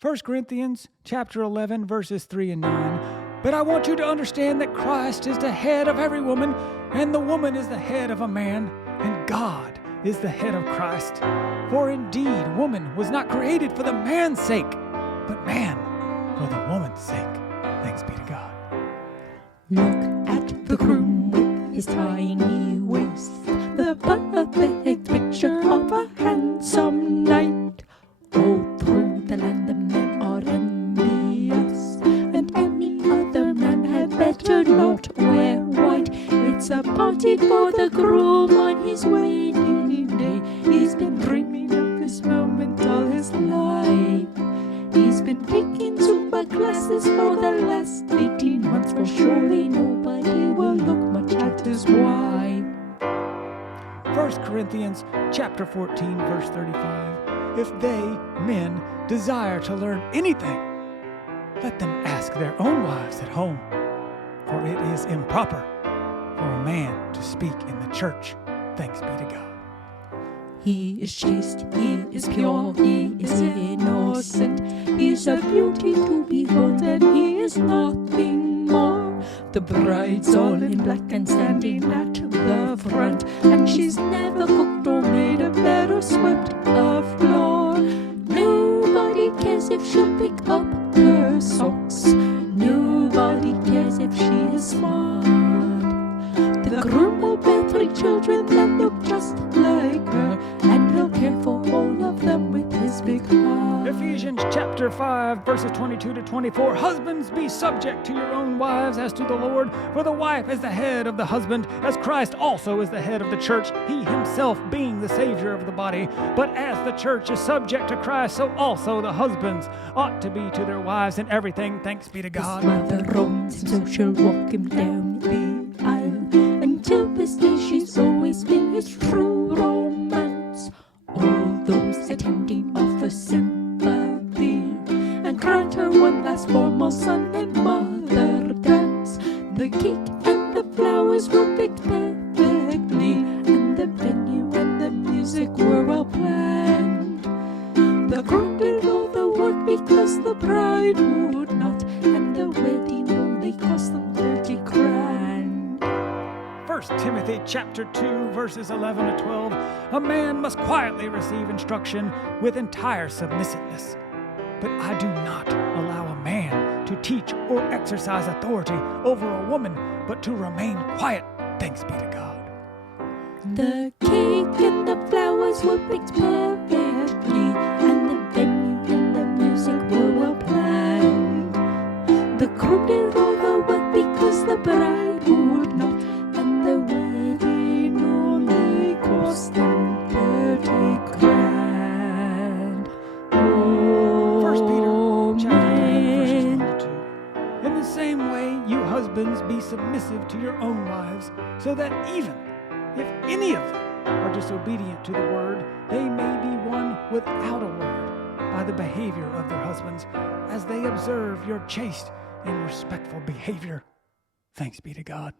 1 Corinthians chapter 11, verses 3 and 9. But I want you to understand that Christ is the head of every woman, and the woman is the head of a man, and God is the head of Christ. For indeed, woman was not created for the man's sake, but man for the woman's sake. Thanks be to God. Look at the groom with his tiny waist, the perfect picture of a handsome knight. All through the land the men are envious, and any other man had better not wear white. It's a party for the groom on his wedding day. He's been dreaming of this moment all his life. He's been taking super classes for the last 18 months, for surely nobody will look much at his wife. 1 Corinthians chapter 14, verse 35. If they, men, desire to learn anything, let them ask their own wives at home, for it is improper for a man to speak in the church. Thanks be to God. He is chaste, he is pure, he is innocent. He is a beauty to behold, and he is nothing more. The bride's all in black and standing at the front, and she's never cooked or made a bed or swept a floor. Nobody cares if she'll pick up her socks. Nobody cares if she is smart. The groom will bear 3 children that look just like her, and he'll care for all of them with his big heart. Ephesians chapter 5, verses 22 to 24. Husbands, be subject to your own wives as to the Lord, for the wife is the head of the husband, as Christ also is the head of the church, he himself being the Savior of the body. But as the church is subject to Christ, so also the husbands ought to be to their wives in everything. Thanks be to God. His mother owns him, so she'll walk him down the aisle. Until this day she's always been his true romance. All those attending offer sympathy, and grant her one last formal son and mother dance. The cake and the flowers were picked perfectly, and the venue and the music were well planned. The groom did all the work because the bride would not, and the wedding only cost them 30 grand. 1 Timothy chapter 2, verses 11 to 12. A man must quietly receive instruction with entire submissiveness. But I do not allow a man to teach or exercise authority over a woman, but to remain quiet. Thanks be to God. The cake and the flowers were picked perfectly, and the venue and the music were well planned. The groom did all the work because the bride would not, and the wedding only cost them 30 grand. Oh, 1 Peter chapter 9, verses 1 to 2. In the same way, you husbands, be submissive to your own wives, so that even if any of them are disobedient to the word, they may be won without a word by the behavior of their husbands, as they observe your chaste and respectful behavior. Thanks be to God.